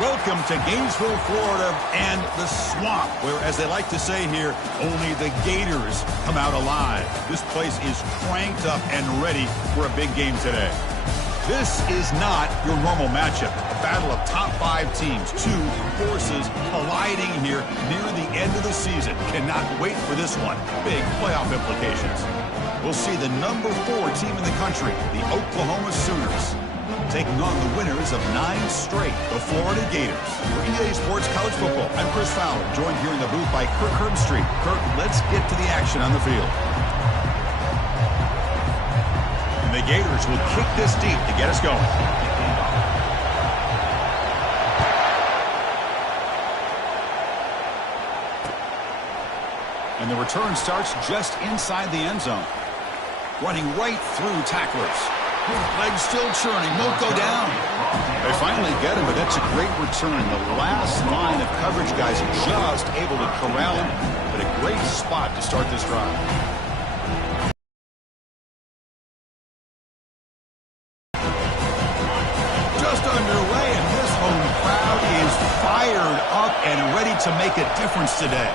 Welcome to Gainesville, Florida, and the swamp, where, as they like to say here, only the Gators come out alive. This place is cranked up and ready for a big game today. This is not your normal matchup. A battle of top 5 teams, 2 forces colliding here near the end of the season. Cannot wait for this one. Big playoff implications. We'll see the number 4 team in the country, the Oklahoma Sooners, taking on the winners of 9 straight, the Florida Gators. For EA Sports College Football, I'm Chris Fowler, joined here in the booth by Kirk Herbstreit. Kirk, let's get to the action on the field. And the Gators will kick this deep to get us going. And the return starts just inside the end zone. Running right through tacklers. Legs still churning, won't go down. They finally get him, but that's a great return. The last line of coverage guys are just able to corral him, but a great spot to start this drive. Just underway, and this home crowd is fired up and ready to make a difference today.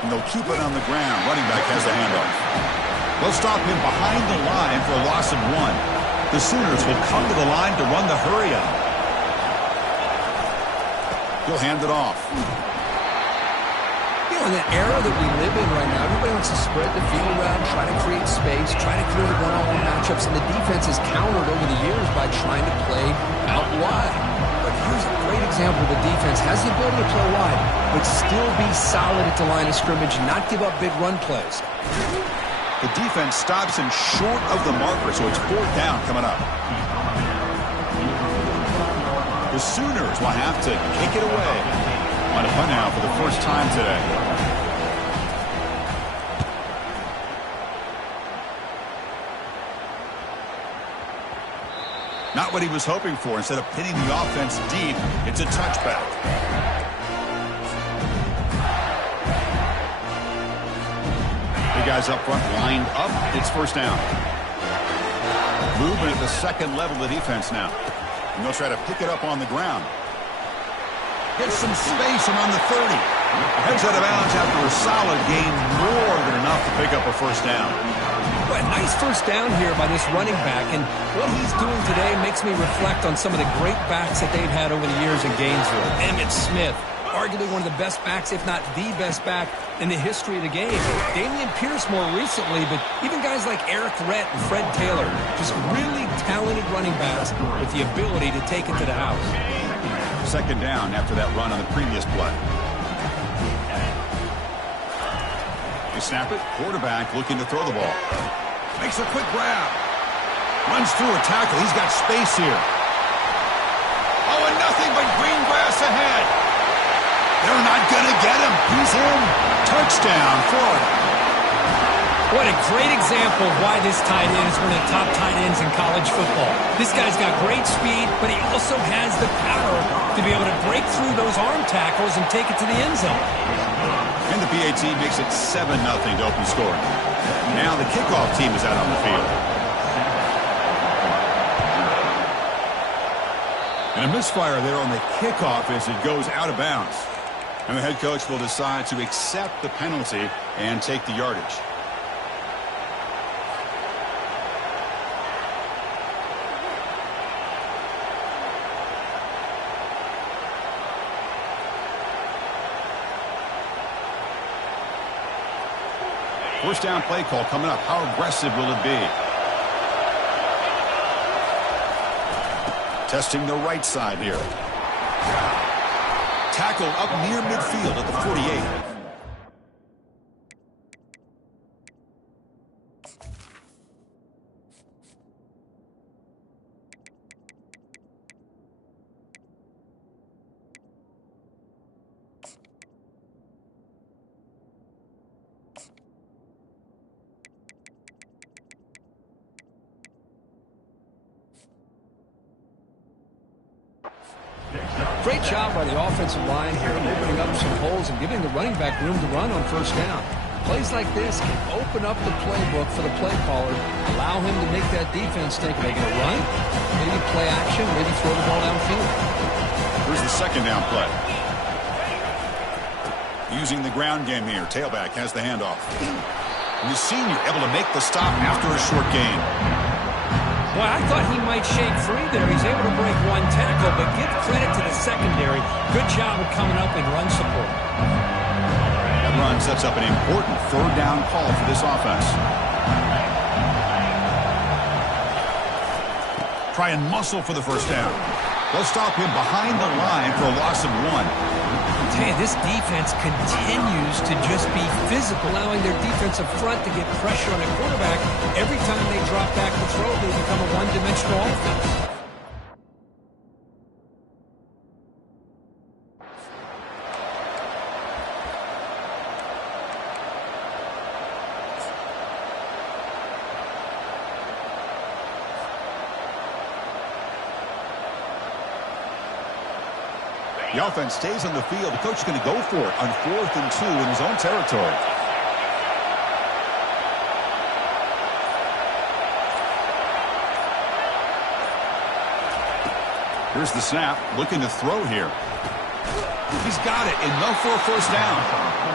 And they'll keep it on the ground. Running back has the handoff. They'll stop him behind the line for a loss of 1. The Sooners will come to the line to run the hurry-up. He'll hand it off. You know, in the era that we live in right now, everybody wants to spread the field around, try to create space, try to create one-on-one matchups, and the defense has countered over the years by trying to play out wide. But here's a great example. The defense has the ability to play wide, but still be solid at the line of scrimmage and not give up big run plays. The defense stops him short of the marker, so it's 4th down coming up. The Sooners will have to kick it away. On a punt now for the first time today. Not what he was hoping for. Instead of pinning the offense deep, it's a touchback. Guys up front lined up. It's 1st down. Movement at the second level of the defense now. And they'll try to pick it up on the ground. Get some space around the 30. Heads out of bounds after a solid gain, more than enough to pick up a 1st down. Well, nice 1st down here by this running back, and what he's doing today makes me reflect on some of the great backs that they've had over the years in Gainesville. Emmitt Smith, arguably one of the best backs, if not the best back in the history of the game. Damian Pierce more recently, but even guys like Eric Rett and Fred Taylor, just really talented running backs with the ability to take it to the house. 2nd down after that run on the previous play. They snap it. Quarterback looking to throw the ball. Makes a quick grab. Runs through a tackle. He's got space here. Oh, and nothing but green grass ahead. They're not going to get him. He's in. Touchdown, Florida. What a great example of why this tight end is one of the top tight ends in college football. This guy's got great speed, but he also has the power to be able to break through those arm tackles and take it to the end zone. And the PAT makes it 7-0 to open scoring. Now the kickoff team is out on the field. And a misfire there on the kickoff as it goes out of bounds. And the head coach will decide to accept the penalty and take the yardage. First down play call coming up. How aggressive will it be? Testing the right side here. Tackled up near midfield at the 48. Great job by the offensive line here, opening up some holes and giving the running back room to run on 1st down. Plays like this can open up the playbook for the play caller, allow him to make that defense think, are they going to run? Maybe play action, maybe throw the ball downfield. Here's the second down play. Using the ground game here. Tailback has the handoff. And the senior able to make the stop after a short gain. Well, I thought he might shake free there. He's able to break one tackle, but give credit to the secondary. Good job of coming up in run support. That run sets up an important third down call for this offense. Try and muscle for the first down. They'll stop him behind the line for a loss of 1. I tell you, this defense continues to just be physical, allowing their defensive front to get pressure on a quarterback. Every time they drop back to throw, they become a one-dimensional offense. The offense stays on the field. The coach is going to go for it on 4th and 2 in his own territory. Here's the snap. Looking to throw here. He's got it. Enough for a first down.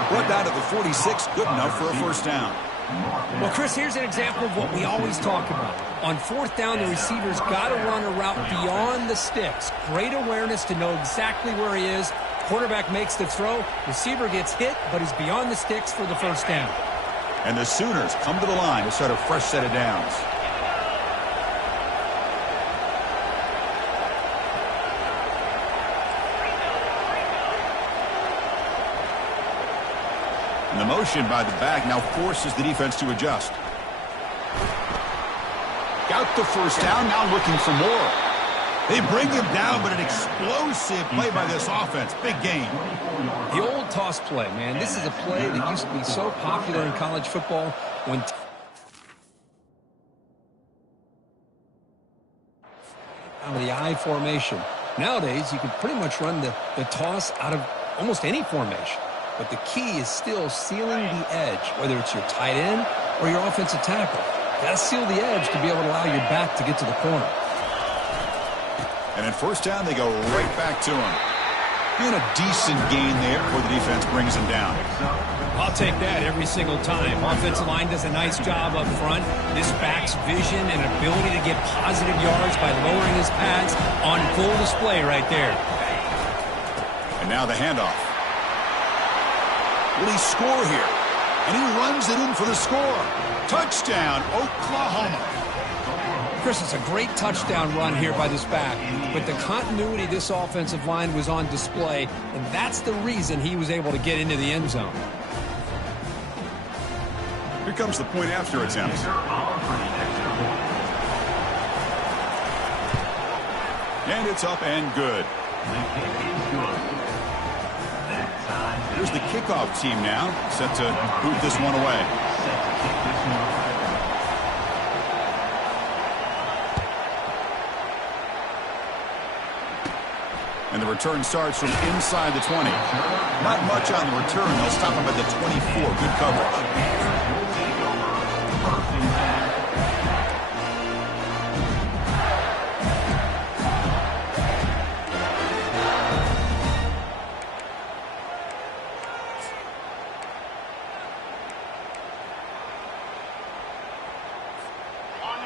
Brought down to the 46. Good enough for a first down. Well, Chris, here's an example of what we always talk about. On 4th down, the receiver's got to run a route beyond the sticks. Great awareness to know exactly where he is. Quarterback makes the throw. Receiver gets hit, but he's beyond the sticks for the first down. And the Sooners come to the line to start a fresh set of downs. And the motion by the back now forces the defense to adjust. Got the first down, now looking for more. They bring him down, but an explosive play by this offense. Big gain. The old toss play, man. This is a play that used to be so popular in college football when out of the I formation. Nowadays, you can pretty much run the toss out of almost any formation. But the key is still sealing the edge, whether it's your tight end or your offensive tackle. Got to seal the edge to be able to allow your back to get to the corner. And in first down, they go right back to him. And a decent gain there before the defense brings him down. I'll take that every single time. Offensive line does a nice job up front. This back's vision and ability to get positive yards by lowering his pads on full display right there. And now the handoff. Will he score here? And he runs it in for the score. Touchdown, Oklahoma. Chris, it's a great touchdown run here by this back, but the continuity of this offensive line was on display, and that's the reason he was able to get into the end zone. Here comes the point after attempt. And it's up and good. Here's the kickoff team now, set to boot this one away. And the return starts from inside the 20. Not much on the return. They'll stop him at the 24. Good coverage.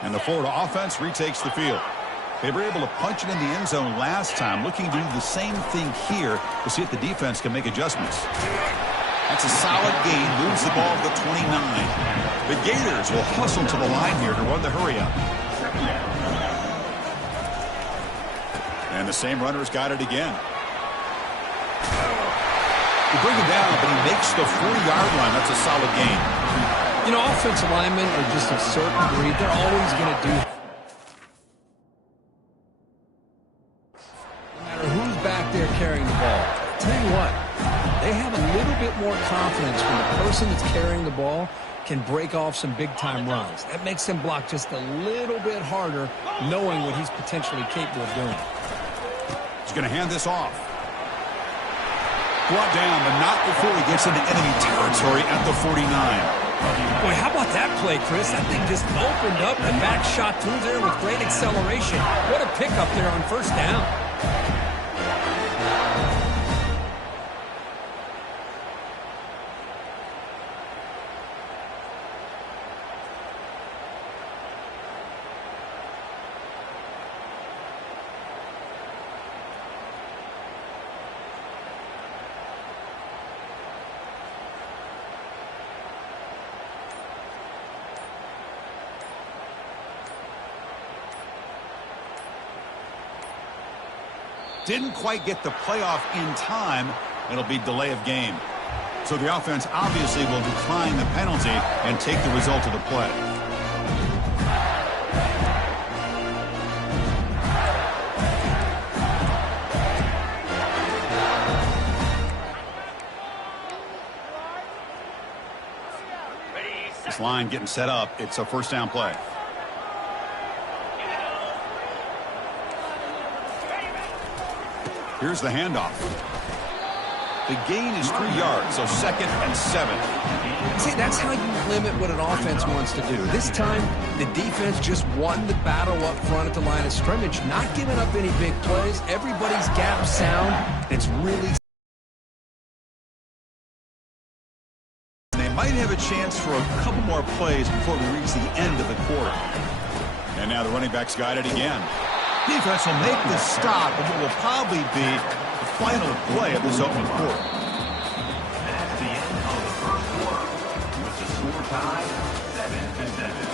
And the Florida offense retakes the field. They were able to punch it in the end zone last time, looking to do the same thing here to see if the defense can make adjustments. That's a solid gain, moves the ball to the 29. The Gators will hustle to the line here to run the hurry up. And the same runner's got it again. You bring him down, but he makes the 40-yard line. That's a solid gain. You know, offensive linemen are just a certain breed. They're always going to do. No matter who's back there carrying the ball. I'll tell you what, they have a little bit more confidence when the person that's carrying the ball can break off some big-time runs. That makes him block just a little bit harder, knowing what he's potentially capable of doing. He's going to hand this off. Brought down, but not before he gets into enemy territory at the 49. Boy, how about that play, Chris? That thing just opened up. The back shot through there with great acceleration. What a pickup there on first down. Didn't quite get the playoff in time. It'll be delay of game. So the offense obviously will decline the penalty and take the result of the play. This line getting set up. It's a first down play. Here's the handoff. The gain is 3 yards, so 2nd and 7. See, that's how you limit what an offense wants to do. This time, the defense just won the battle up front at the line of scrimmage, not giving up any big plays. Everybody's gap sound. It's really... They might have a chance for a couple more plays before we reach the end of the quarter. And now the running back's got it again. Defense will make the stop of what will probably be the final play of this opening quarter. That's the end of the first quarter, with the score tied 7-7.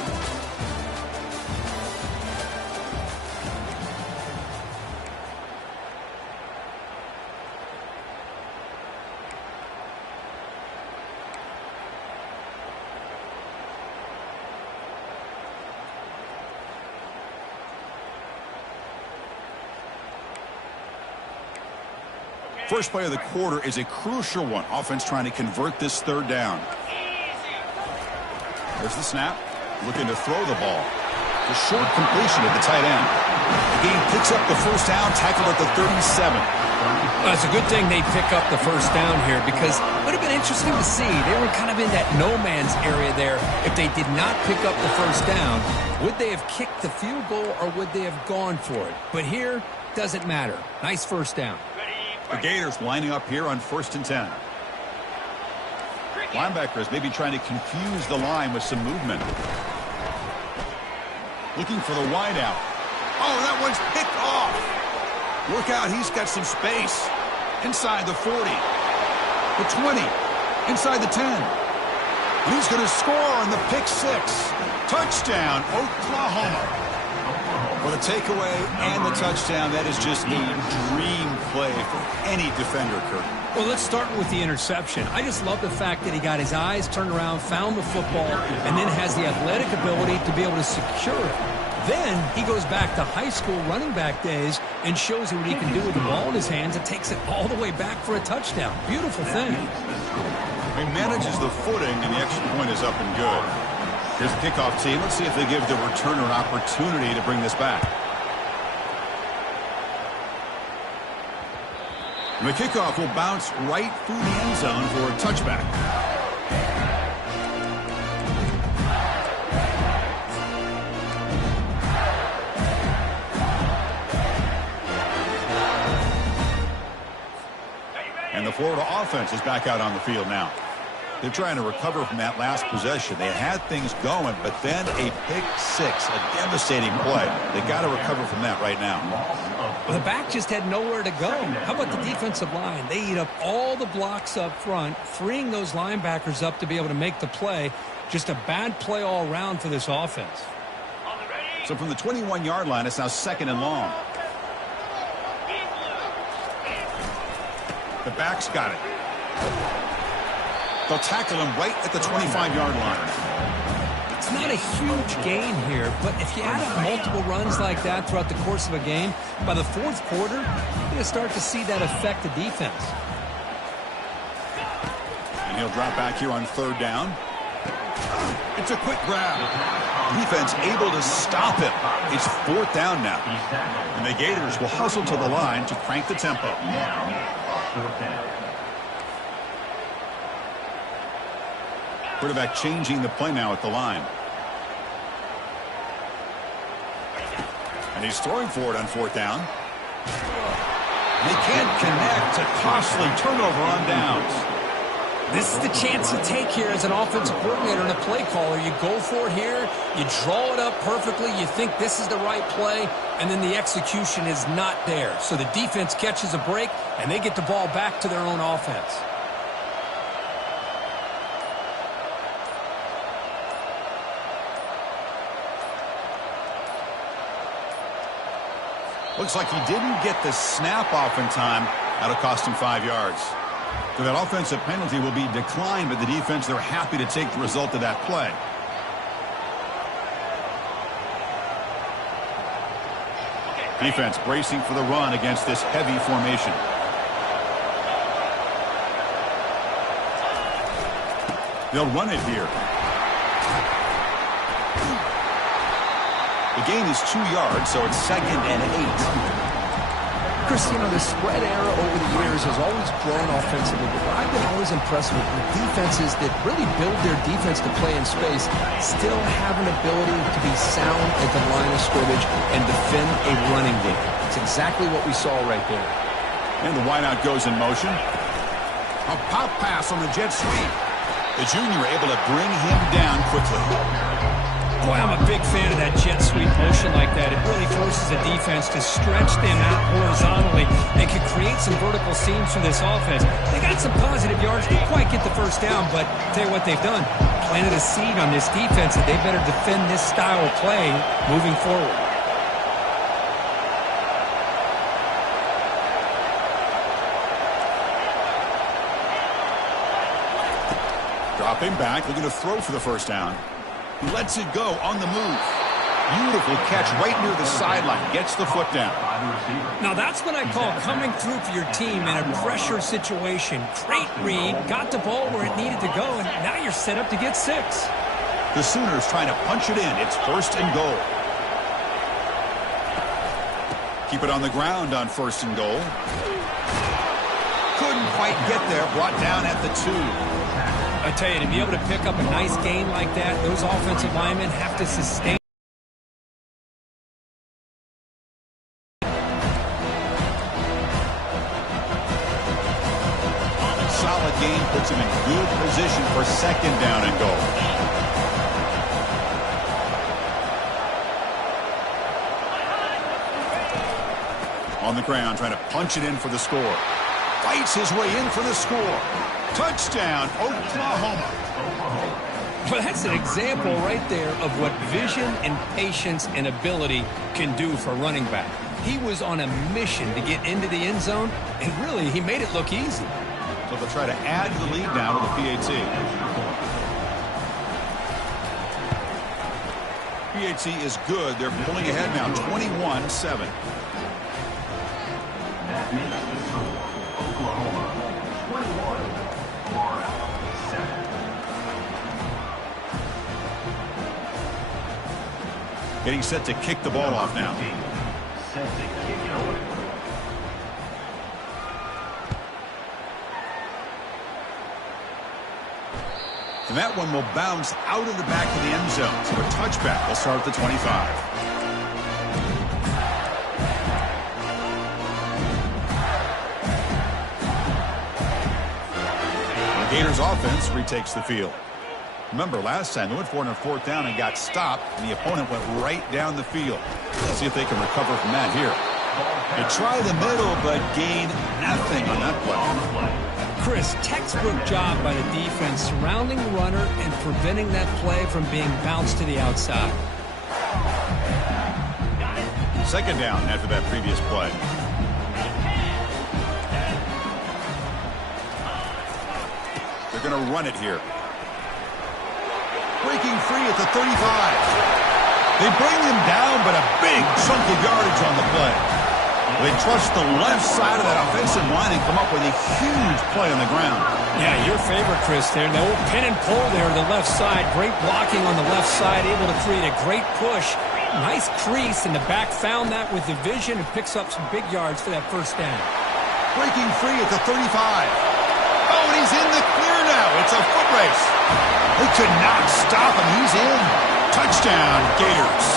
First play of the quarter is a crucial one. Offense trying to convert this third down. There's the snap. Looking to throw the ball. The short completion at the tight end. The game picks up the first down, tackled at the 37. It's a good thing they pick up the first down here because it would have been interesting to see. They were kind of in that no man's area there. If they did not pick up the first down, would they have kicked the field goal or would they have gone for it? But here, doesn't matter. Nice first down. The Gators lining up here on 1st and 10. Linebackers maybe trying to confuse the line with some movement. Looking for the wideout. Oh, that one's picked off. Look out, he's got some space. Inside the 40. The 20. Inside the 10. And he's going to score on the pick 6. Touchdown, Oklahoma. For the takeaway and the touchdown, that is just a dream play for any defender, Kurt. Well, let's start with the interception. I just love the fact that he got his eyes turned around, found the football, and then has the athletic ability to be able to secure it. Then he goes back to high school running back days and shows you what he can do with the ball in his hands and takes it all the way back for a touchdown. Beautiful thing. He manages the footing, and the extra point is up and good. Here's the kickoff team. Let's see if they give the returner an opportunity to bring this back. And the kickoff will bounce right through the end zone for a touchback. And the Florida offense is back out on the field now. They're trying to recover from that last possession. They had things going, but then a pick 6, a devastating play. They got to recover from that right now. Well, the back just had nowhere to go. How about the defensive line? They eat up all the blocks up front, freeing those linebackers up to be able to make the play. Just a bad play all around for this offense. So from the 21-yard line, it's now 2nd and long. The back's got it. They'll tackle him right at the 25-yard line. It's not a huge gain here, but if you add up multiple runs like that throughout the course of a game, by the 4th quarter, you're going to start to see that affect the defense. And he'll drop back here on 3rd down. It's a quick grab. Defense able to stop him. It's 4th down now. And the Gators will hustle to the line to crank the tempo. Quarterback changing the play now at the line. And he's throwing for it on 4th down. They can't connect. A costly turnover on downs. This is the chance you take here as an offensive coordinator and a play caller. You go for it here. You draw it up perfectly. You think this is the right play, and then the execution is not there. So the defense catches a break, and they get the ball back to their own offense. Looks like he didn't get the snap off in time. That'll cost him 5 yards. So that offensive penalty will be declined, but the defense, they're happy to take the result of that play. Defense bracing for the run against this heavy formation. They'll run it here. The gain is 2 yards, so it's 2nd and 8. Chris, you know, the spread era over the years has always grown offensively, but I've been always impressed with defenses that really build their defense to play in space, still have an ability to be sound at the line of scrimmage and defend a running game. It's exactly what we saw right there. And the wideout goes in motion. A pop pass on the jet sweep. The junior able to bring him down quickly. Boy, I'm a big fan of that jet sweep motion like that. It really forces the defense to stretch them out horizontally and can create some vertical seams for this offense. They got some positive yards. Didn't quite get the first down, but I'll tell you what they've done. Planted a seed on this defense that they better defend this style of play moving forward. Dropping back, looking to throw for the first down. Lets it go on the move. Beautiful catch right near the sideline. Gets the foot down. Now that's what I call coming through for your team in a pressure situation. Great read, got the ball where it needed to go, and now you're set up to get 6. The Sooners trying to punch it in. It's 1st and goal. Keep it on the ground on 1st and goal. Couldn't quite get there. Brought down at the 2. I tell you, to be able to pick up a nice gain like that, those offensive linemen have to sustain. Solid gain puts him in good position for 2nd down and goal. On the ground, trying to punch it in for the score. Fights his way in for the score. Touchdown, Oklahoma. Well, that's an example right there of what vision and patience and ability can do for a running back. He was on a mission to get into the end zone, and really, he made it look easy. So they'll try to add to the lead now with the PAT. PAT is good. They're pulling ahead now, 21-7. Getting set to kick the ball off now. And that one will bounce out of the back of the end zone. So a touchback will start at the 25. The Gators offense retakes the field. Remember, last time they went for it on 4th down and got stopped, and the opponent went right down the field. Let's see if they can recover from that here. They try the middle, but gain nothing on that play. Chris, textbook job by the defense surrounding the runner and preventing that play from being bounced to the outside. 2nd down after that previous play. They're going to run it here. Breaking free at the 35. They bring him down, but a big chunk of yardage on the play. They trust the left side of that offensive line and come up with a huge play on the ground. Yeah, your favorite, Chris, there. The old pin and pull there, the left side. Great blocking on the left side, able to create a great push. Nice crease, and the back found that with the vision and picks up some big yards for that 1st down. Breaking free at the 35. Oh, and he's in the clear now. It's a foot race. They could not stop him. He's in. Touchdown, Gators.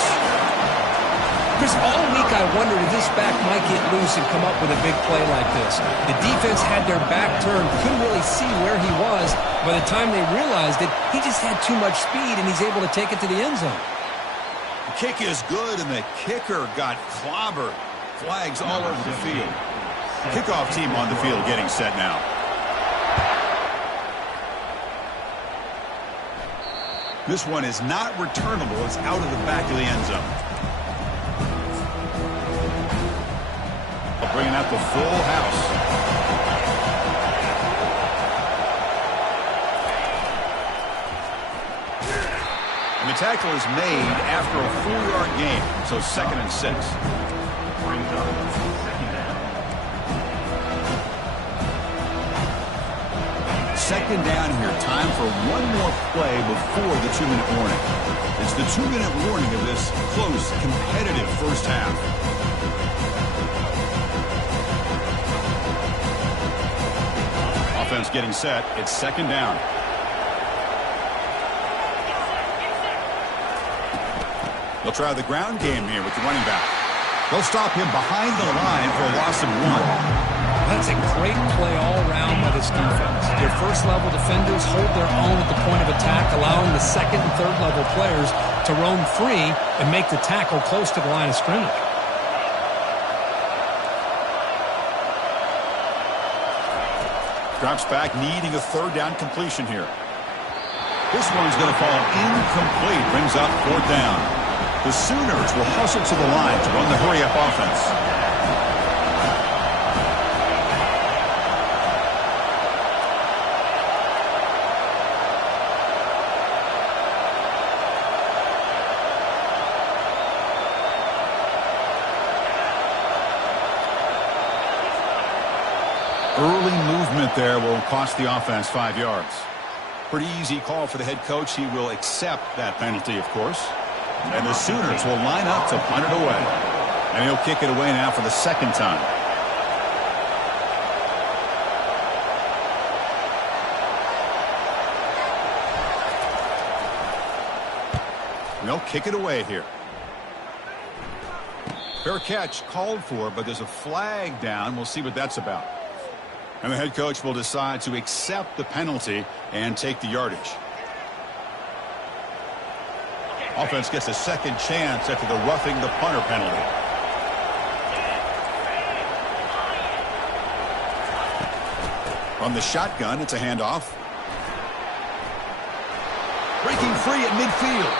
Chris, all week I wondered if this back might get loose and come up with a big play like this. The defense had their back turned, couldn't really see where he was. By the time they realized it, he just had too much speed, and he's able to take it to the end zone. The kick is good, and the kicker got clobbered. Flags all over the field. Kickoff team on the field getting set now. This one is not returnable. It's out of the back of the end zone. bringing out the full house. And the tackle is made after a 4-yard gain, so 2nd and 6. Brings up 2nd down. 2nd down here. Time for one more play before the 2-minute warning. It's the 2-minute warning of this close, competitive first half. Offense getting set. It's 2nd down. They'll try the ground game here with the running back. They'll stop him behind the line for a loss of 1. That's a great play all around by this defense. Your first-level defenders hold their own at the point of attack, allowing the second and third-level players to roam free and make the tackle close to the line of scrimmage. Drops back, needing a 3rd down completion here. This one's going to fall incomplete. Brings up 4th down. The Sooners will hustle to the line to run the hurry-up offense. Early movement there will cost the offense 5 yards. Pretty easy call for the head coach. He will accept that penalty, of course. And the Sooners will line up to punt it away. And he'll kick it away now for the 2nd time. And they'll kick it away here. Fair catch called for, but there's a flag down. We'll see what that's about. And the head coach will decide to accept the penalty and take the yardage. Offense gets a 2nd chance after the roughing the punter penalty. From the shotgun, it's a handoff. Breaking free at midfield.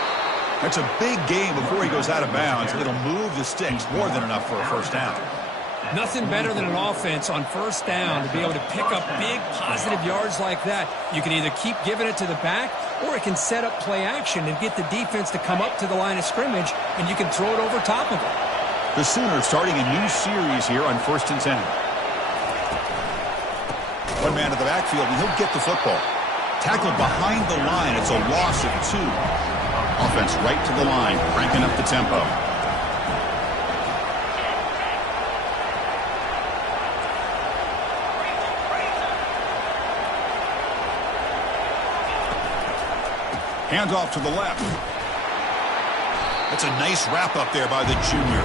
That's a big gain before he goes out of bounds. It'll move the sticks more than enough for a 1st down. Nothing better than an offense on 1st down to be able to pick up big positive yards like that. You can either keep giving it to the back, or it can set up play action and get the defense to come up to the line of scrimmage, and you can throw it over top of them. The Sooners starting a new series here on 1st and 10. One man to the backfield, and he'll get the football. Tackled behind the line. It's a loss of 2. Offense right to the line, cranking up the tempo. Handoff to the left. That's a nice wrap up there by the junior.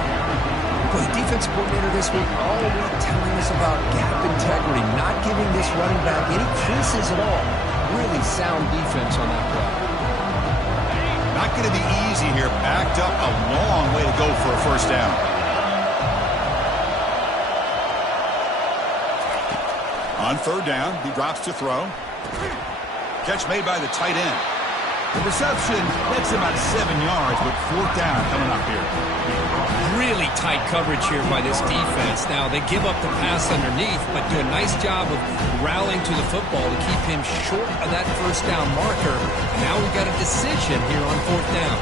Well, the defensive coordinator this week all week telling us about gap integrity, not giving this running back any creases at all. Really sound defense on that play. Not going to be easy here. Backed up a long way to go for a 1st down. On 3rd down, he drops to throw. Catch made by the tight end. The reception gets about 7 yards, but 4th down coming up here. Really tight coverage here by this defense. Now, they give up the pass underneath, but do a nice job of rallying to the football to keep him short of that 1st down marker. And now we've got a decision here on 4th down.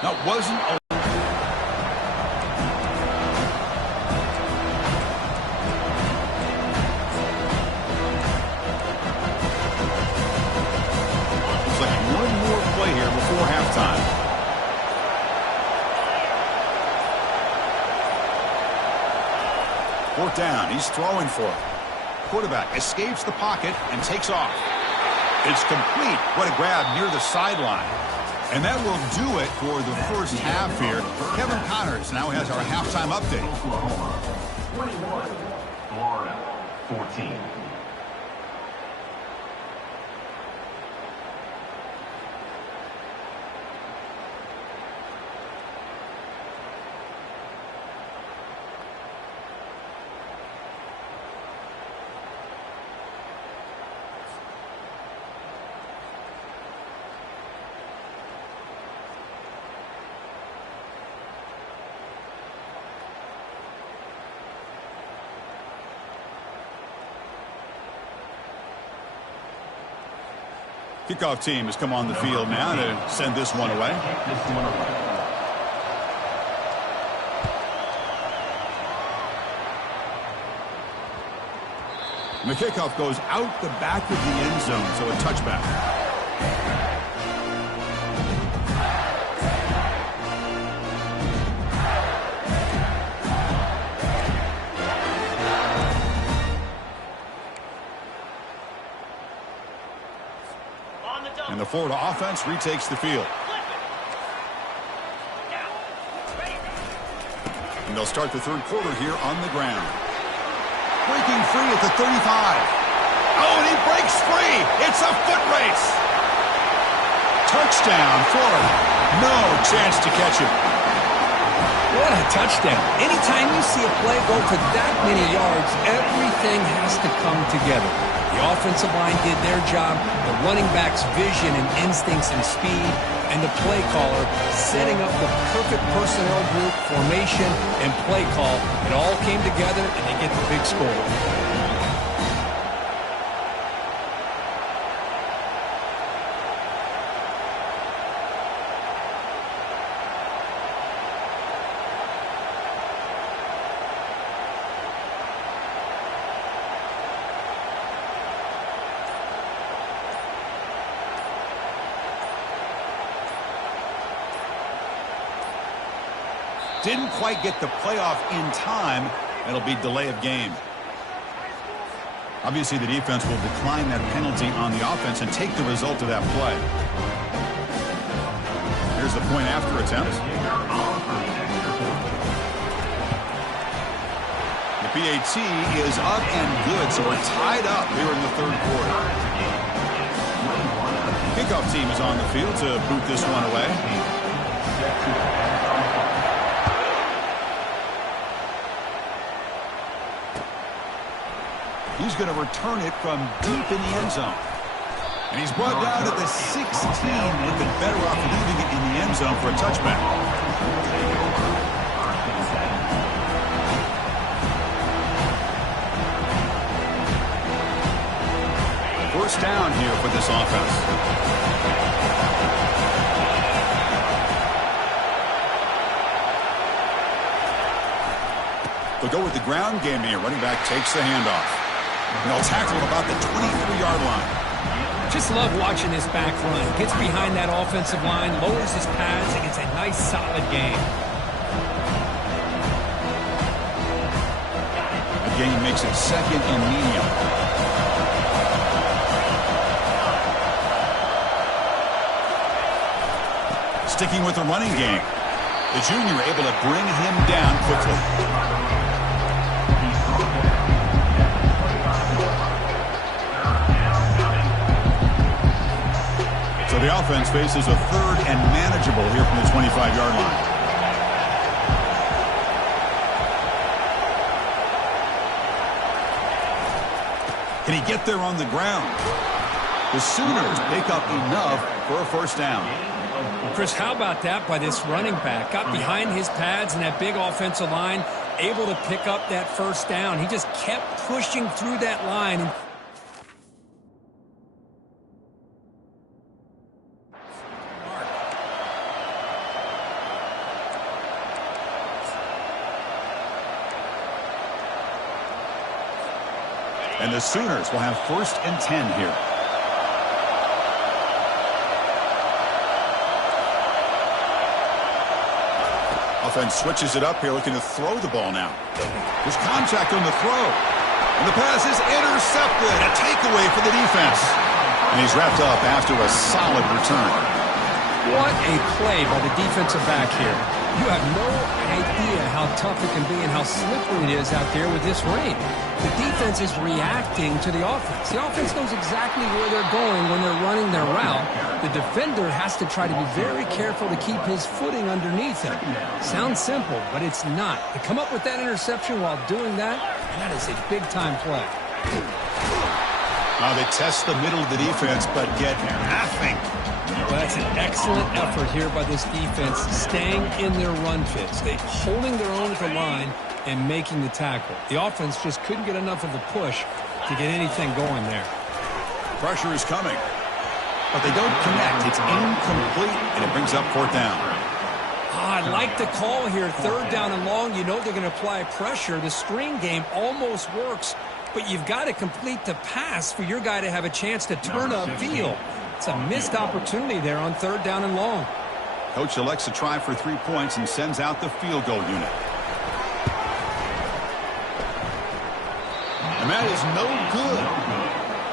That wasn't a... Looks like one more play here before halftime. Fourth down. He's throwing for it. Quarterback escapes the pocket and takes off. It's complete. What a grab near the sideline. And that will do it for the first half here. Kevin Connors now has our halftime update. Oklahoma 21, Florida 14. Kickoff team has come on the field now to send this one away. And the kickoff goes out the back of the end zone, so a touchback. And the Florida offense retakes the field. And they'll start the third quarter here on the ground. Breaking free at the 35. Oh, and he breaks free. It's a foot race. Touchdown, Florida. No chance to catch it. What a touchdown. Anytime you see a play go for that many yards, everything has to come together. The offensive line did their job, the running back's vision and instincts and speed, and the play caller setting up the perfect personnel group, formation, and play call. It all came together, and they get the big score. Didn't quite get the playoff in time. It'll be delay of game. Obviously, the defense will decline that penalty on the offense and take the result of that play. Here's the point after attempt. The PAT is up and good, so we're tied up here in the third quarter. Kickoff team is on the field to boot this one away. He's going to return it from deep in the end zone. And he's brought down to the 16. Looking better off leaving it in the end zone for a touchback. First down here for this offense. They'll go with the ground game here. Running back takes the handoff. And they'll tackle about the 23-yard line. Just love watching this back run. Gets behind that offensive line, lowers his pads, and it's a nice, solid game. Again, makes it second and medium. Sticking with the running game. The junior able to bring him down quickly. So the offense faces a third and manageable here from the 25-yard line. Can he get there on the ground? The Sooners pick up enough for a first down. Chris, how about that by this running back? Got behind his pads and that big offensive line, able to pick up that first down. He just kept pushing through that line. And the Sooners will have first and 10 here. Offense switches it up here, looking to throw the ball now. There's contact on the throw. And the pass is intercepted. A takeaway for the defense. And he's wrapped up after a solid return. What a play by the defensive back here. You have no idea how tough it can be and how slippery it is out there with this rain. The defense is reacting to the offense. The offense knows exactly where they're going when they're running their route. The defender has to try to be very careful to keep his footing underneath him. Sounds simple, but it's not. To come up with that interception while doing that, that is a big-time play. Now they test the middle of the defense, but get nothing. Well, that's an excellent effort here by this defense, staying in their run fits. They holding their own at the line and making the tackle. The offense just couldn't get enough of the push to get anything going there. Pressure is coming. but they don't connect. It's incomplete, and it brings up fourth down. I like the call here. Third down and long, you know they're going to apply pressure. The screen game almost works, but you've got to complete the pass for your guy to have a chance to turn upfield. It's a missed opportunity there on third down and long. Coach elects to try for 3 points and sends out the field goal unit. And that is no good.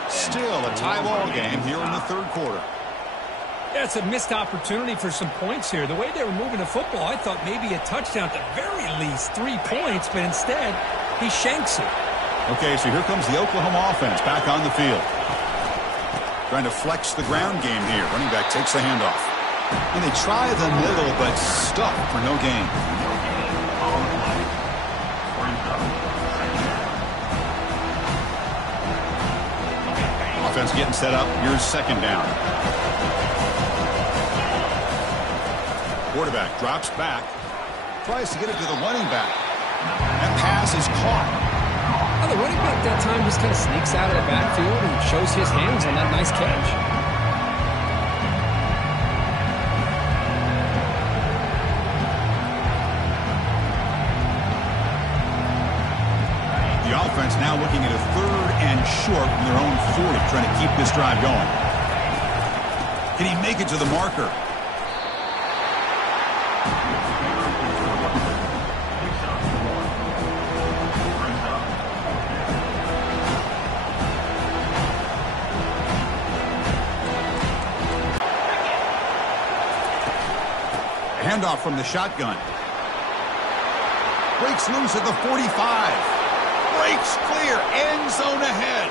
Still a tie ball game here in the third quarter. Yeah, it's a missed opportunity for some points here. The way they were moving the football, I thought maybe a touchdown at the very least, 3 points, but instead he shanks it. Okay, so here comes the Oklahoma offense back on the field. Trying to flex the ground game here. Running back takes the handoff. And they try the middle, but stuck for no gain. Offense getting set up. Here's second down. Quarterback drops back. Tries to get it to the running back. That pass is caught. Well, the running back that time just kind of sneaks out of the backfield and shows his hands on that nice catch. The offense now looking at a third and short from their own 40, trying to keep this drive going. Can he make it to the marker? Handoff from the shotgun. Breaks loose at the 45. Breaks clear. End zone ahead.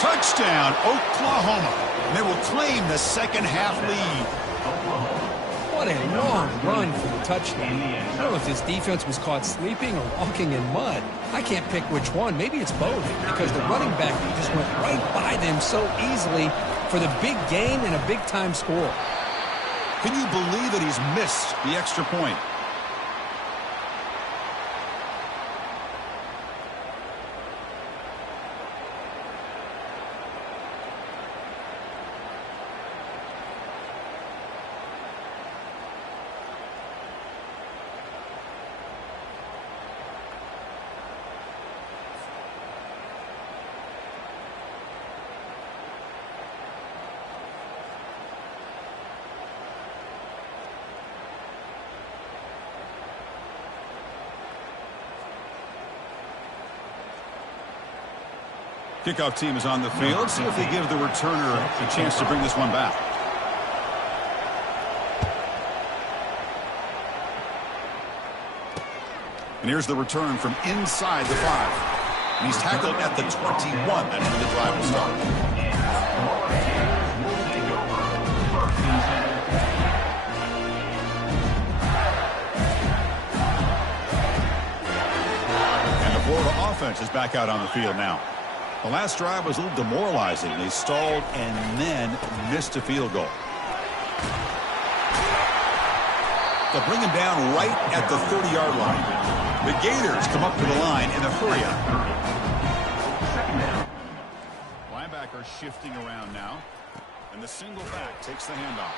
Touchdown, Oklahoma. And they will claim the second half lead. What a long run for the touchdown. I don't know if this defense was caught sleeping or walking in mud. I can't pick which one. Maybe it's both, because the running back just went right by them so easily for the big gain and a big-time score. Can you believe that he's missed the extra point? Kickoff team is on the field. See if they give the returner a chance to bring this one back. And here's the return from inside the 5. And he's tackled at the 21. That's when the drive will start. And the Florida offense is back out on the field now. The last drive was a little demoralizing. They stalled and then missed a field goal. They'll bring him down right at the 30-yard line. The Gators come up to the line in a hurry up. Linebacker shifting around now. And the single back takes the handoff.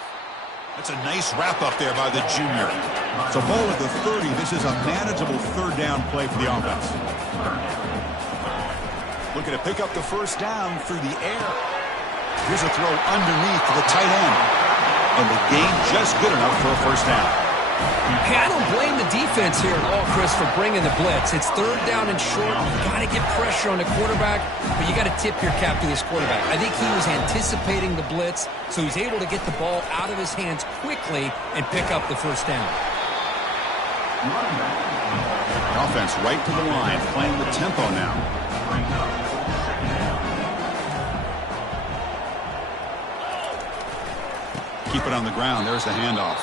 That's a nice wrap up there by the junior. So ball at the 30. This is a manageable third down play for the offense. Looking to pick up the first down through the air. Here's a throw underneath to the tight end. And the gain just good enough for a first down. Hey, I don't blame the defense here at all, Chris, for bringing the blitz. It's third down and short. You got to get pressure on the quarterback, but you got to tip your cap to this quarterback. I think he was anticipating the blitz, so he's able to get the ball out of his hands quickly and pick up the first down. Offense right to the line, playing the tempo now. Keep it on the ground. There's the handoff.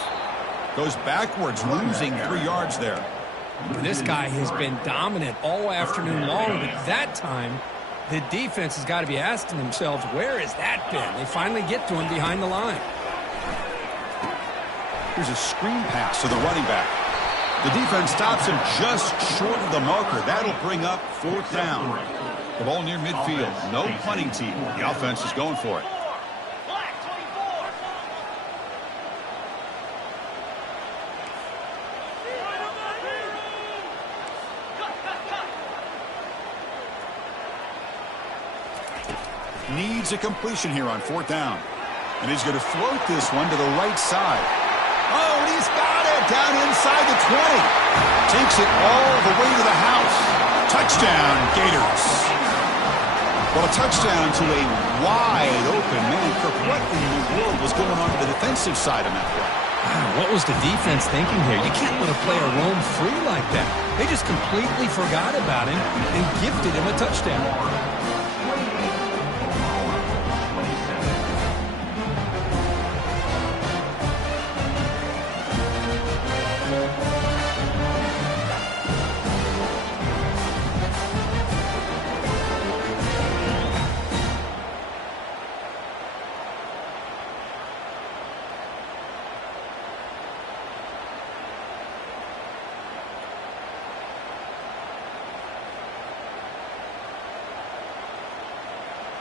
Goes backwards, losing 3 yards there. This guy has been dominant all afternoon long, but that time, the defense has got to be asking themselves, where has that been? They finally get to him behind the line. Here's a screen pass to the running back. The defense stops him just short of the marker. That'll bring up fourth down. The ball near midfield. No punting team. The offense is going for it. needs a completion here on 4th down. And he's going to float this one to the right side. Oh, and he's got it down inside the 20. Takes it all the way to the house. Touchdown, Gators. Well, a touchdown to a wide open man. Kirk, what in the world was going on to the defensive side of that play? What was the defense thinking here? You can't let a player roam free like that. They just completely forgot about him and gifted him a touchdown.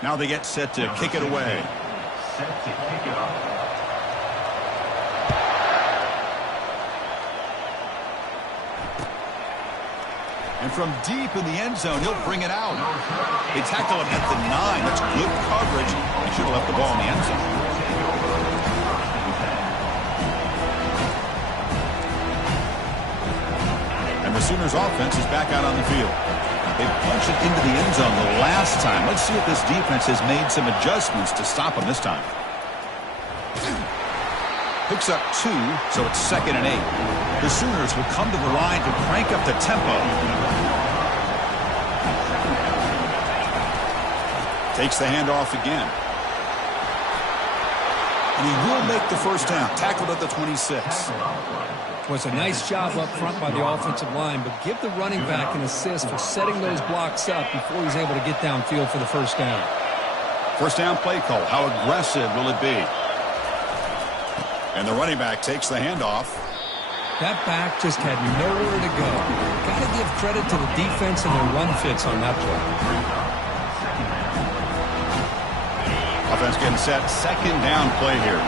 Now they get set to kick it away. Set to kick it off. And from deep in the end zone, he'll bring it out. They tackle him at the 9. That's good coverage. He should have left the ball in the end zone. And the Sooners offense is back out on the field. They punched it into the end zone the last time. Let's see if this defense has made some adjustments to stop them this time. Picks up 2, so it's 2nd and 8. The Sooners will come to the line to crank up the tempo. Takes the handoff again. And he will make the first down. Tackled at the 26. Was a nice job up front by the offensive line, but give the running back an assist for setting those blocks up before he's able to get downfield for the first down. First down play call. How aggressive will it be? And the running back takes the handoff. That back just had nowhere to go. Got to give credit to the defense and their run fits on that play. Offense getting set. 2nd down play here.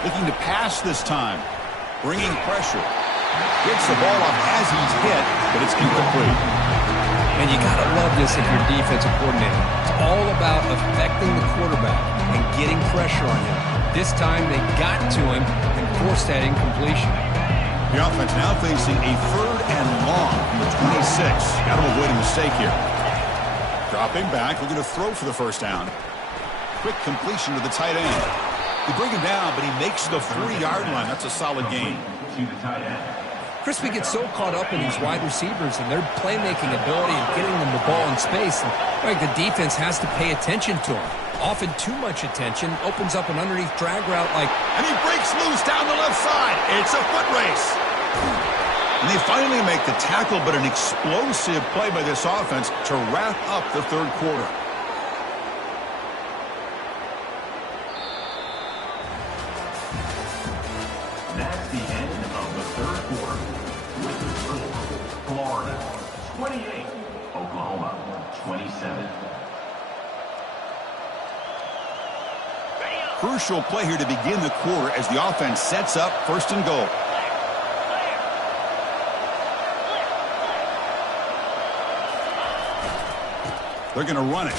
Looking to pass this time. Bringing pressure. Gets the ball up as he's hit, but it's incomplete. And you got to love this if you're defensive coordinator. It's all about affecting the quarterback and getting pressure on him. This time they got to him and forced that incompletion. The offense now facing a 3rd and long from the 26. Got to avoid a mistake here. Dropping back, looking to throw for the first down. Quick completion to the tight end. They bring him down, but he makes the 3-yard line. That's a solid gain. Crispy gets so caught up in these wide receivers and their playmaking ability and getting them the ball in space. And the defense has to pay attention to him. Often too much attention opens up an underneath drag route like... And he breaks loose down the left side. It's a foot race. And they finally make the tackle, but an explosive play by this offense to wrap up the 3rd quarter. That's the end of the 3rd quarter. With the score, Florida 28, Oklahoma 27. Crucial play here to begin the quarter as the offense sets up 1st and goal. They're going to run it.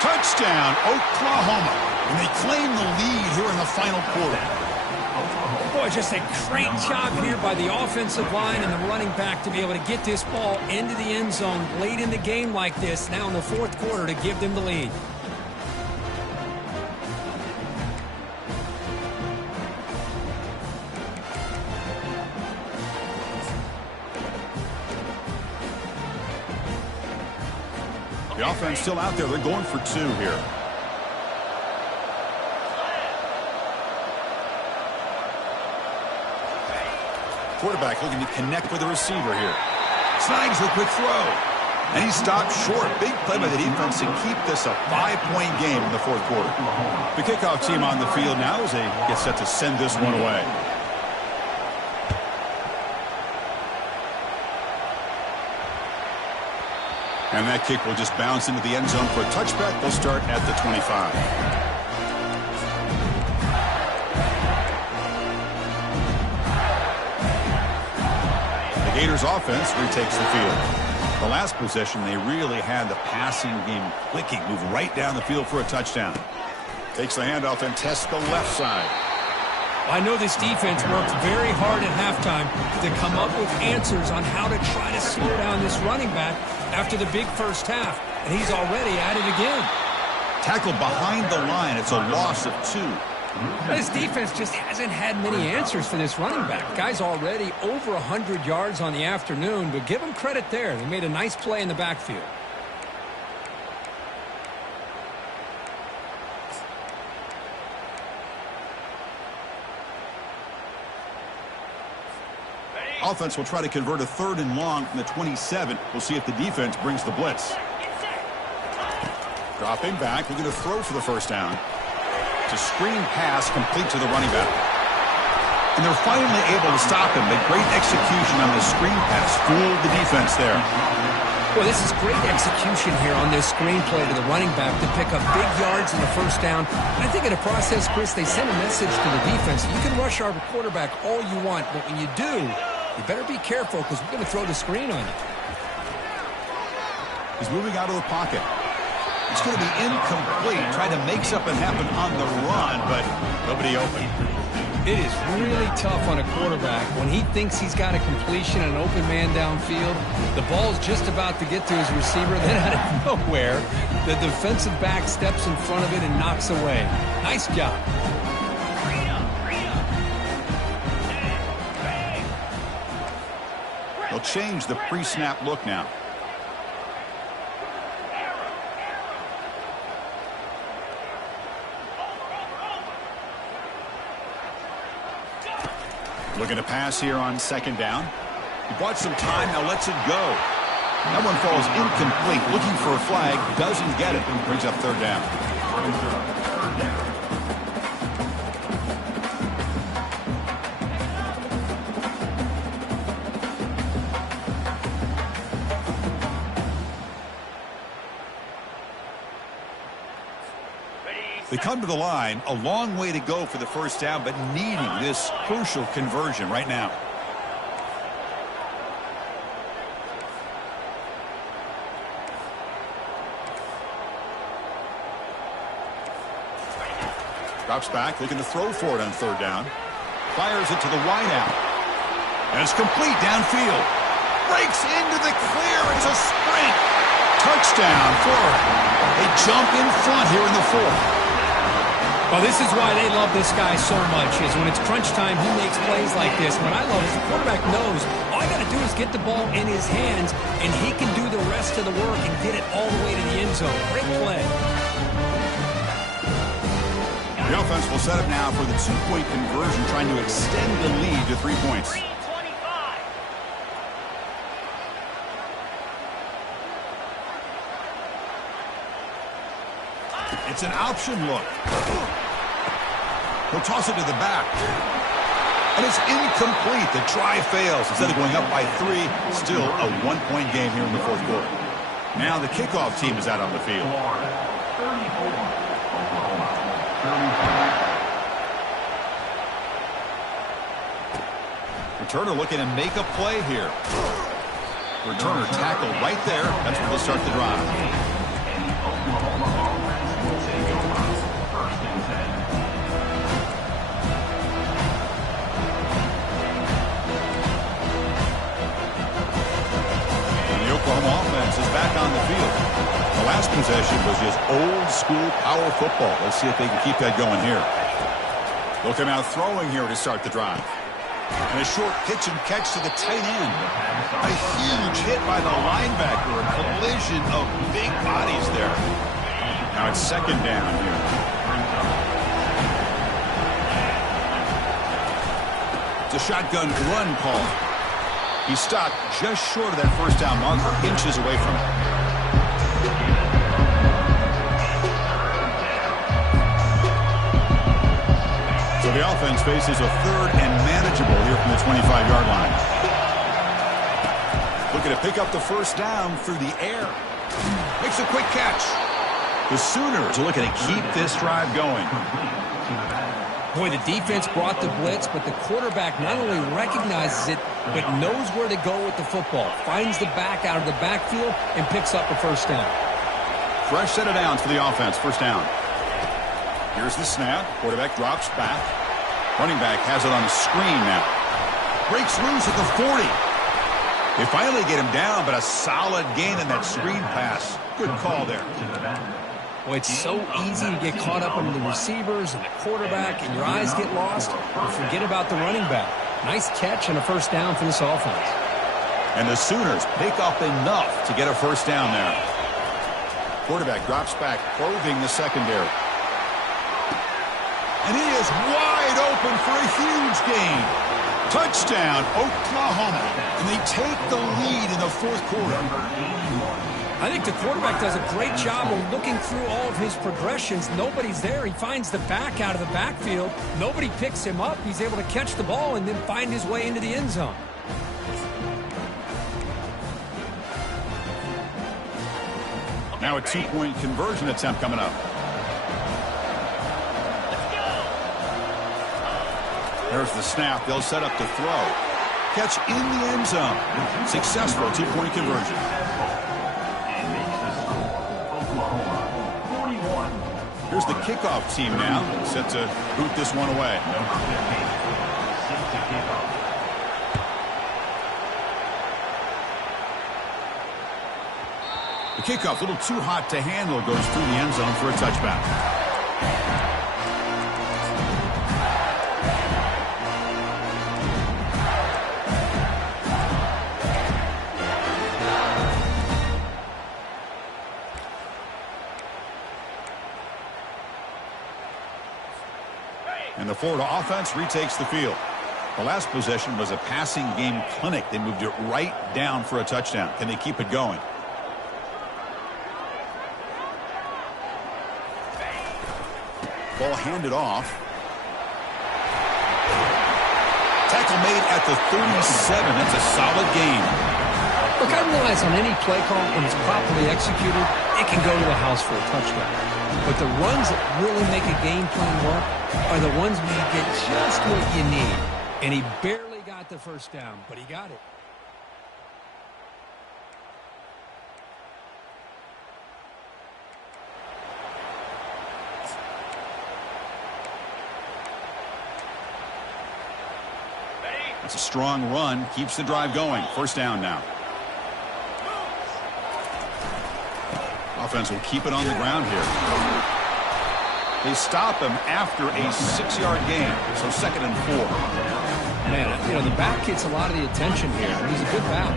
Touchdown, Oklahoma. And they claim the lead here in the final quarter. Boy, just a great job here by the offensive line and the running back to be able to get this ball into the end zone late in the game like this, now in the 4th quarter, to give them the lead. The offense still out there. They're going for 2 here. Quarterback looking to connect with the receiver here. Snags the quick throw. And he stopped short. Big play by the defense to keep this a 5-point game in the 4th quarter. The kickoff team on the field now as they get set to send this one away. And that kick will just bounce into the end zone for a touchback. They'll start at the 25. Gators offense retakes the field. The last possession, they really had the passing game clicking. Move right down the field for a touchdown. Takes the handoff and tests the left side. I know this defense worked very hard at halftime to come up with answers on how to try to slow down this running back after the big first half, and he's already at it again. Tackled behind the line. It's a loss of 2. This defense just hasn't had many answers for this running back. Guy's already over 100 yards on the afternoon, but give him credit there. They made a nice play in the backfield. Offense will try to convert a 3rd and long from the 27. We'll see if the defense brings the blitz. Dropping back, looking to throw for the first down. It's a screen pass complete to the running back. And they're finally able to stop him. The great execution on the screen pass fooled the defense there. Well, this is great execution here on this screenplay to the running back to pick up big yards in the first down. I think in the process, Chris, they send a message to the defense. You can rush our quarterback all you want, but when you do, you better be careful because we're going to throw the screen on you. He's moving out of the pocket. It's going to be incomplete. Trying to make something happen on the run, but nobody open. It is really tough on a quarterback when he thinks he's got a completion and an open man downfield. The ball's just about to get to his receiver. Then out of nowhere, the defensive back steps in front of it and knocks away. Nice job. They'll change the pre-snap look now. Looking to pass here on 2nd down. He bought some time, now lets it go. That one falls incomplete. Looking for a flag, doesn't get it, and brings up 3rd down. They come to the line, a long way to go for the first down, but needing this crucial conversion right now. Drops back, looking to throw for it on 3rd down. Fires it to the wideout. And it's complete downfield. Breaks into the clear. It's a sprint. Touchdown, Florida. They jump in front here in the 4th. Well, this is why they love this guy so much, is when it's crunch time, he makes plays like this. What I love is the quarterback knows all I got to do is get the ball in his hands, and he can do the rest of the work and get it all the way to the end zone. Great play. The offense will set up now for the 2-point conversion, trying to extend the lead to 3 points. It's an option look. He'll toss it to the back. And it's incomplete. The try fails. Instead of going up by 3, still a 1-point game here in the 4th quarter. Now the kickoff team is out on the field. Returner looking to make a play here. Returner tackled right there. That's where they'll start the drive. Oklahoma offense is back on the field. The last possession was just old school power football. Let's see if they can keep that going here. They'll come out throwing here to start the drive. And a short pitch and catch to the tight end. A huge hit by the linebacker. A collision of big bodies there. Now it's 2nd down here. It's a shotgun run call. He stopped just short of that first down marker, inches away from it. So the offense faces a 3rd and manageable here from the 25-yard line. Looking to pick up the first down through the air. Makes a quick catch. The Sooners are looking to keep this drive going. Boy, the defense brought the blitz, but the quarterback not only recognizes it, but knows where to go with the football. Finds the back out of the backfield and picks up a first down. Fresh set of downs for the offense. First down. Here's the snap. Quarterback drops back. Running back has it on a screen now. Breaks loose at the 40. They finally get him down, but a solid gain in that screen pass. Good call there. Boy, it's so easy to get caught up under the receivers and the quarterback, and your eyes get lost. You forget about the running back. Nice catch and a first down for this offense. And the Sooners pick up enough to get a first down there. Quarterback drops back, probing the secondary. And he is wide open for a huge gain. Touchdown, Oklahoma. And they take the lead in the fourth quarter. I think the quarterback does a great job of looking through all of his progressions. Nobody's there. He finds the back out of the backfield. Nobody picks him up. He's able to catch the ball and then find his way into the end zone. Now a two-point conversion attempt coming up. There's the snap. They'll set up to throw. Catch in the end zone. Successful two-point conversion. Here's the kickoff team now, set to boot this one away. The kickoff, a little too hot to handle, goes through the end zone for a touchback. And the Florida offense retakes the field. The last possession was a passing game clinic. They moved it right down for a touchdown. Can they keep it going? Ball handed off. Tackle made at the 37. That's a solid gain. Look, I realize on any play call, when it's properly executed, it can go to the house for a touchdown. But the runs that really make a game plan work are the ones where you get just what you need. And he barely got the first down, but he got it. It's a strong run, keeps the drive going. First down now. Offense will keep it on the ground here. They stop him after a 6-yard gain, so 2nd and 4. Man, you know, the back gets a lot of the attention here. He's a good batter.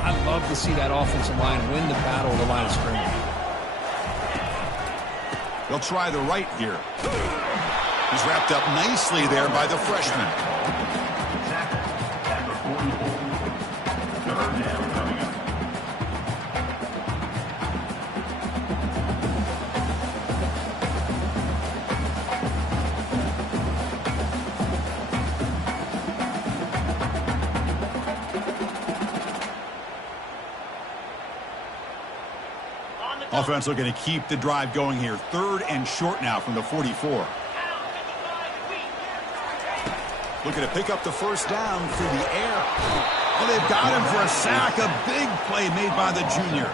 I love to see that offensive line win the battle of the line of scrimmage. They'll try the right here. He's wrapped up nicely there by the freshman. Offense looking to keep the drive going here. 3rd and short now from the 44. Looking to pick up the first down through the air. Well, they've got him for a sack. A big play made by the junior.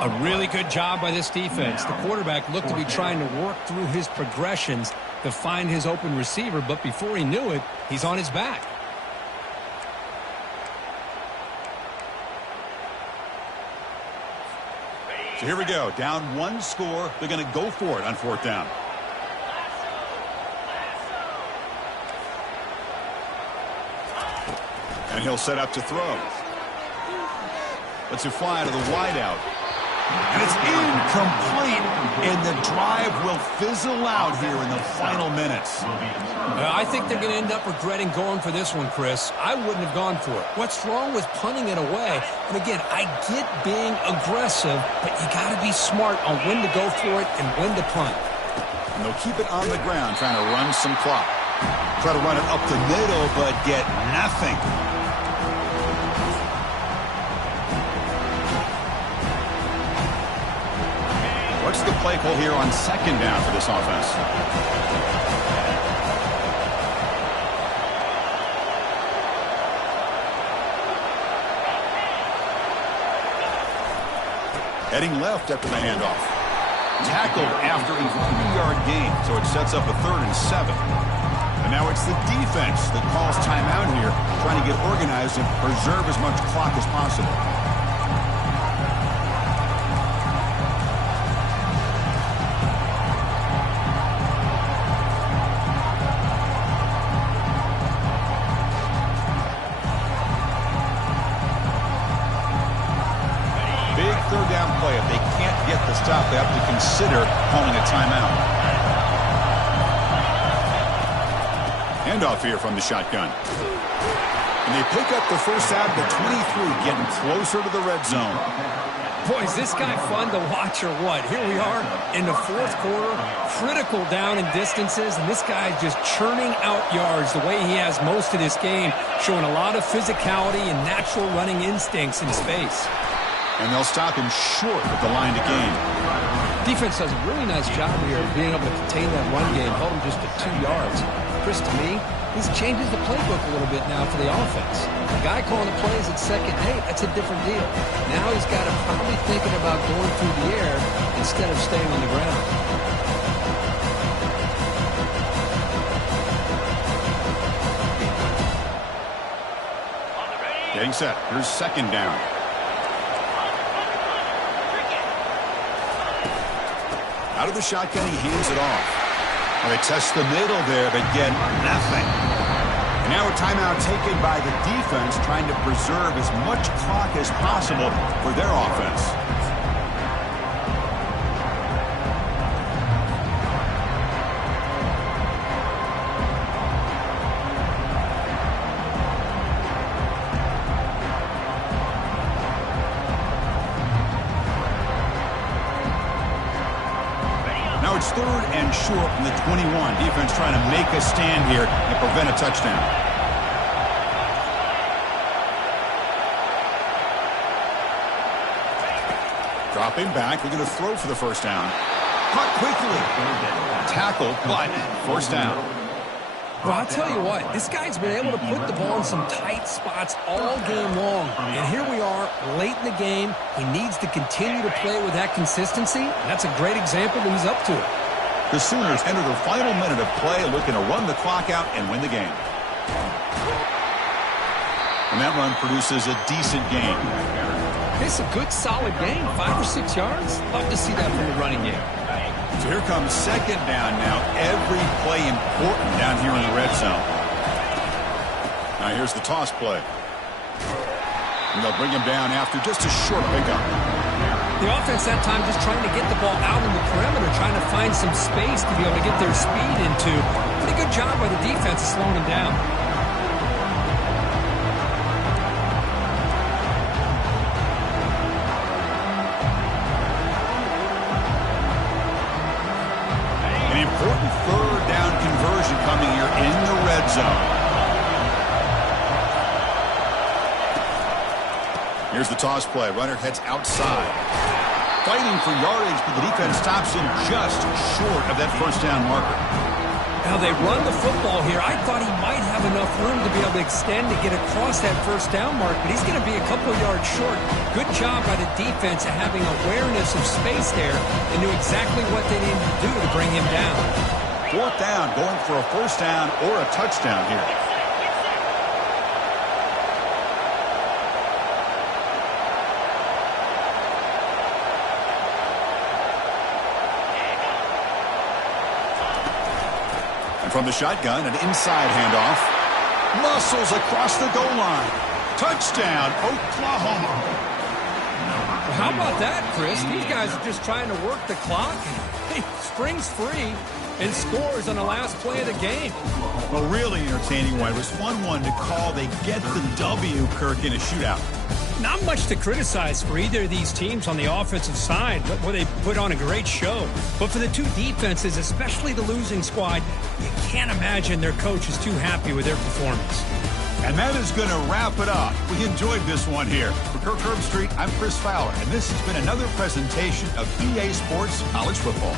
A really good job by this defense. The quarterback looked to be trying to work through his progressions to find his open receiver, but before he knew it, he's on his back. So here we go. Down 1 score. They're going to go for it on 4th down. And he'll set up to throw. Lets it fly to the wideout. And it's incomplete. And the drive will fizzle out here in the final minutes. I think they're going to end up regretting going for this one, Chris. I wouldn't have gone for it. What's wrong with punting it away? And again, I get being aggressive, but you got to be smart on when to go for it and when to punt. And they'll keep it on the ground, trying to run some clock. Try to run it up the middle, but get nothing. What's the play call here on 2nd down for this offense? Heading left after the handoff. Tackled after a 3-yard gain, so it sets up a 3rd and 7. And now it's the defense that calls timeout here, trying to get organized and preserve as much clock as possible. Big 3rd down play. If they can't get the stop, they have to consider calling a timeout. Handoff here from the shotgun. And they pick up the first out of the 23, getting closer to the red zone. Boy, is this guy fun to watch or what? Here we are in the 4th quarter, critical down and distances, and this guy is just churning out yards the way he has most of this game, showing a lot of physicality and natural running instincts in space. And they'll stop him short of the line to gain. Defense does a really nice job here of being able to contain that run game, hold him just at 2 yards. Chris, to me, this changes the playbook a little bit now for the offense. The guy calling the plays at 2nd and 8, that's a different deal. Now he's got to probably thinking about going through the air instead of staying on the ground. Getting set. Here's 2nd down. Out of the shotgun, he hands it off. Well, they test the middle there, but get nothing. And now a timeout taken by the defense, trying to preserve as much clock as possible for their offense. Now it's 3rd and short from the 21. Defense trying to make a stand here and prevent a touchdown. Dropping back. They're going to throw for the 1st down. Caught quickly. Tackled, but 1st down. Well, I'll tell you what, this guy's been able to put the ball in some tight spots all game long. And here we are, late in the game. He needs to continue to play with that consistency. And that's a great example that he's up to it. The Sooners enter the final minute of play, looking to run the clock out and win the game. And that run produces a decent gain. It's a good, solid gain, 5 or 6 yards. Love to see that from the running game. So here comes 2nd down now. Every play important down here in the red zone. Now here's the toss play. And they'll bring him down after just a short pickup. The offense that time just trying to get the ball out in the perimeter, trying to find some space to be able to get their speed into. Pretty good job by the defense of slowing him down. Important 3rd down conversion coming here in the red zone. Here's the toss play. Runner heads outside. Fighting for yardage, but the defense stops him just short of that 1st down marker. Now they run the football here. I thought he might have enough room to be able to extend to get across that 1st down mark, but he's going to be a couple yards short. Good job by the defense of having awareness of space there and knew exactly what they needed to do to bring him down. 4th down, going for a 1st down or a touchdown here. From the shotgun, an inside handoff. Muscles across the goal line. Touchdown, Oklahoma. Well, how about that, Chris? These guys are just trying to work the clock. He springs free and scores on the last play of the game. A really entertaining one. It was fun one to call. They get the W, Kirk, in a shootout. Not much to criticize for either of these teams on the offensive side, but where they put on a great show. But for the two defenses, especially the losing squad, you can't imagine their coach is too happy with their performance. And that is going to wrap it up. We enjoyed this one here. For Kirk Herbstreit, I'm Chris Fowler, and this has been another presentation of EA Sports College Football.